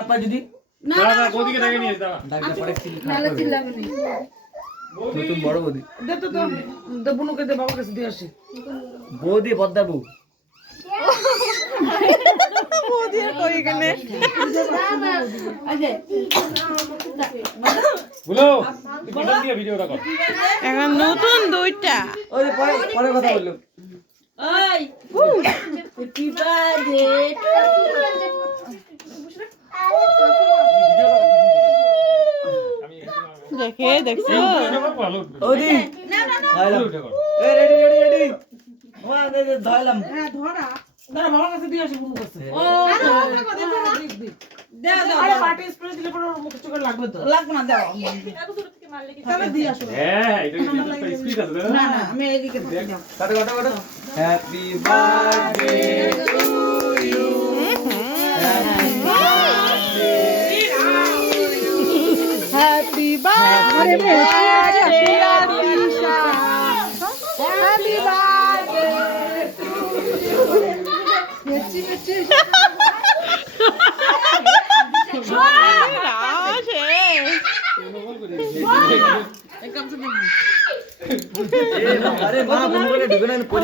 আপা যদি না না বৌদিকে ডেকে নিয়ে দাও ডাকতে পারে নালে চিল্লাবে না নতুন বড় বৌদি দে তো দে বুনুকে দে বাবার কাছে দিয়ে আসি বৌদি বদ্দাবু বৌদি আর কই এখানে আজে বলো তুই পিছন দিয়ে ভিডিওটা কর এখন নতুন দুইটা ওই যে পরে পরে কথা বললো ওই হ্যাপি বার্থডে দেখে দেখছো ওদি না না না ধরলাম এ রেডি রেডি রেডি ওয়া দে ধরলাম হ্যাঁ ধরা দাঁড়া বাবার কাছে দিয়ে আসি বুনু কাছে ও দাও দাও আরে পার্টি স্প্রে দিলে পরে ওর মুখে চোখে লাগবে তো লাগবে না দাও তাহলে দিয়ে আসো হ্যাঁ এটা কি স্পিড আছে না না আমি এদিকে থাকি দাও কাটো কাটো কাটো happy birthday to you happy birthday Adisha happy birthday আরে মা বুনু করে ঢুকে না